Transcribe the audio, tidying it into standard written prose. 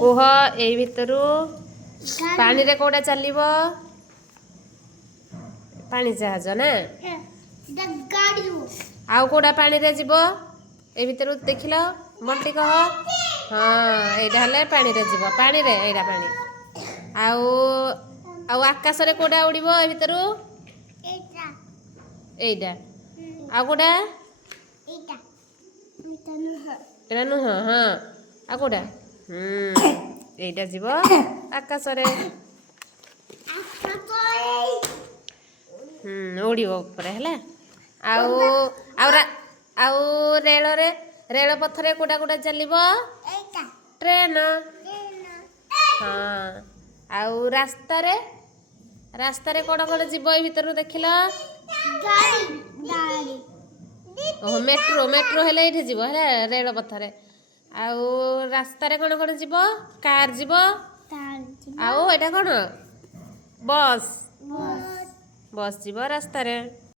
କୁହ ଏଇ ଭିତରୁ ପାଣିରେ କୋଉଟା ଚାଲିବ? ପାଣି ଜାହାଜ ନା ଆଉ କୋଉଟା ପାଣିରେ ଯିବ? ଏଇ ଭିତରୁ ଦେଖିଲ ବଣ୍ଟି କହ। ହଁ ଏଇଟା ହେଲେ ପାଣିରେ ଯିବ ପାଣିରେ ଏଇଟା ପାଣି ଆଉ ଆଉ ଆକାଶରେ କୋଉଟା ଉଡ଼ିବ ଏ ଭିତରୁ? ଏଇଟା ଆଉ କୋଉଟା? ଏଇଟା ନୁହଁ ହଁ ଆଉ କୋଉଟା? ଏଇଟା ଯିବ ଆକାଶରେ ଉଡ଼ିବ ଉପରେ ହେଲା। ଆଉ ଆଉ ଆଉ ରେଳରେ ରେଳ ପଥରେ କୋଉଟା କୋଉଟା ଚାଲିବ? ଟ୍ରେନ। ହଁ ଆଉ ରାସ୍ତାରେ ରାସ୍ତାରେ କଣ କଣ ଯିବ ଏଇ ଭିତରୁ ଦେଖିଲ? ଓହୋ ମେଟ୍ରୋ ମେଟ୍ରୋ ହେଲେ ଏଇଠି ଯିବ ହେଲା ରେଳ ପଥରେ। ଆଉ ରାସ୍ତାରେ କଣ କଣ ଯିବ? କାର ଯିବ ଆଉ ଏଇଟା କଣ? ବସ୍ ବସ୍ ଯିବ ରାସ୍ତାରେ।